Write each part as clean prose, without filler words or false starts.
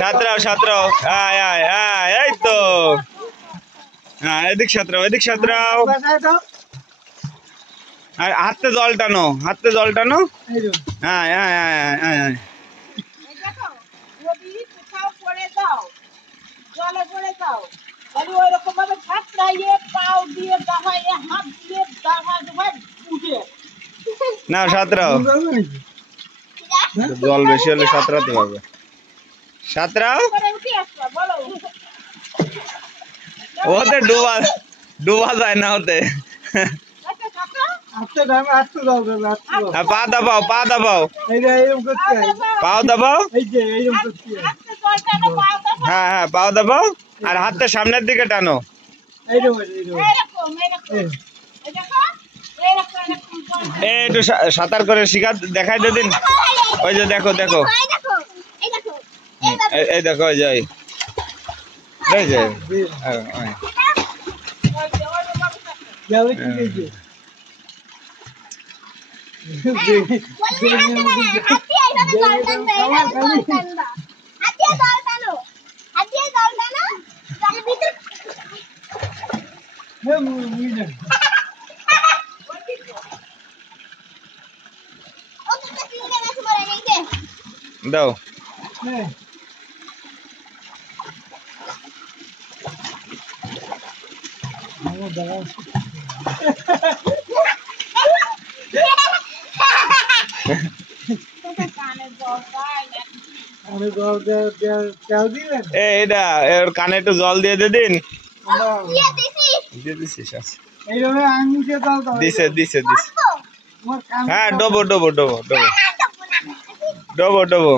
সাঁতরাও সাঁতরাও, আয় আয় আয়, এই তো। হ্যাঁ, এদিক সাঁতরাও, এদিক সাঁতরাও। আর হাতে জল টানো, হাতে জল টানো। হ্যাঁ হ্যাঁ হ্যাঁ হ্যাঁ হ্যাঁ। না সাঁতরাও, জল বেশি হলে সাঁতরাতে পারবে। সাঁতরাও, ওতে ডোবা ডোবা যায় না ওতে। পা দাবাও, পা দাবাও, পাও দাবাও। হ্যাঁ হ্যাঁ, পাও দাবাও আর হাতটা সামনের দিকে টানো। একটু সাঁতার করে শিখা দেখাই দিন। ওই যে দেখো দেখো, এই দেখো, ওই যে এই যে দাও। এটা এর কানে একটু জল দিয়ে দিন। দিছে দিছে দিছে। হ্যাঁ, ডোবো ডোবো ডোবো ডোবো ডোবো ডোবো।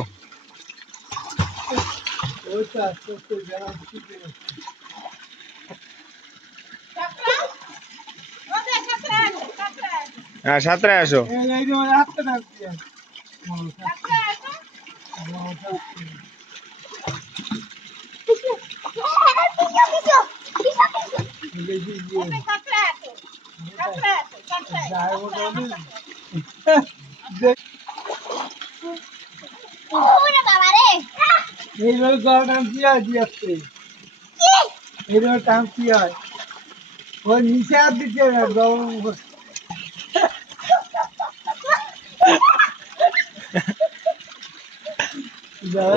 হ্যাঁ, সাঁতরায় আসো। এইভাবে জল টান কি হয় দিয়েছে, এইভাবে টান কি হয়, ওই নিচে আর দিচ্ছে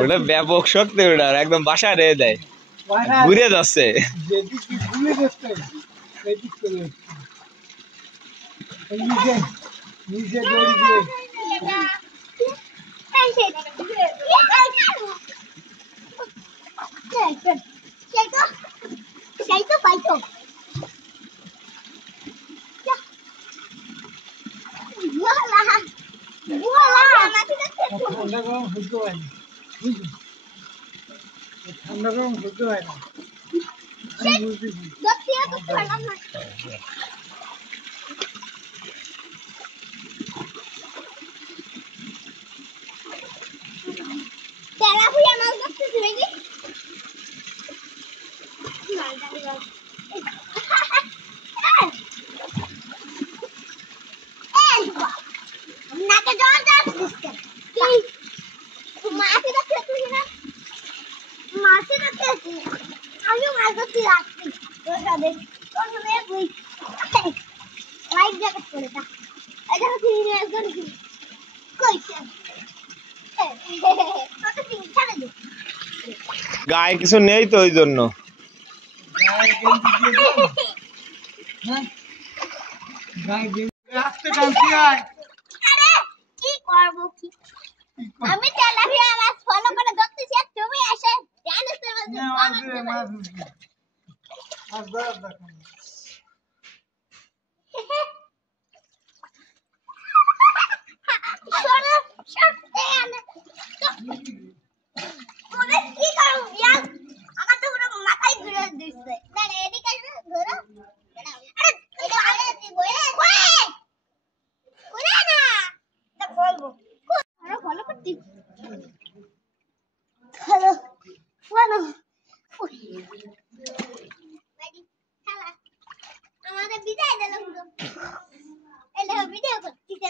ওটা ব্যাপক শক্তি, ওটা একদম বাসা রে দেয়, ঘুরে যাচ্ছে। নিচে দড়ি দিয়ে ঠান্ডা গরম সহ্য হয় না, ঠান্ডা গরম সহ্য হয় না, আমি বুঝতেছি। গায়ে কিছু নেই তো, ওই জন্য। আমি তেলাপিয়া মাছ ফলো করে ধরতেছি আর তুমি এসে জানিস আমার তো পুরো মাথায় ঘুরে দিচ্ছে। না এদিকে ধরো, আমাদের বিদায় দিল পুরো। এলে ভিডিও করতেছে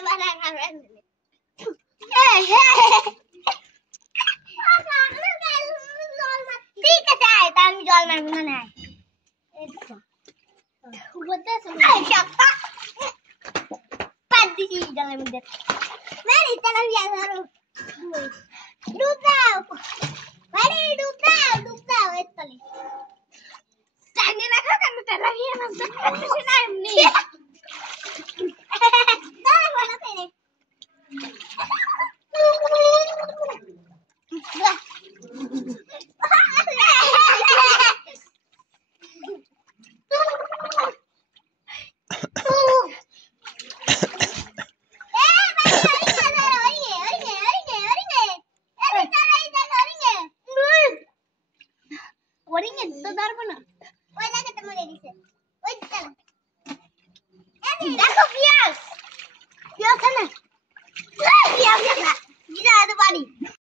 পারবো না না বলতে শাপা পাদ দিছি জালের মধ্যে মেরি তারা বিয়া ধরো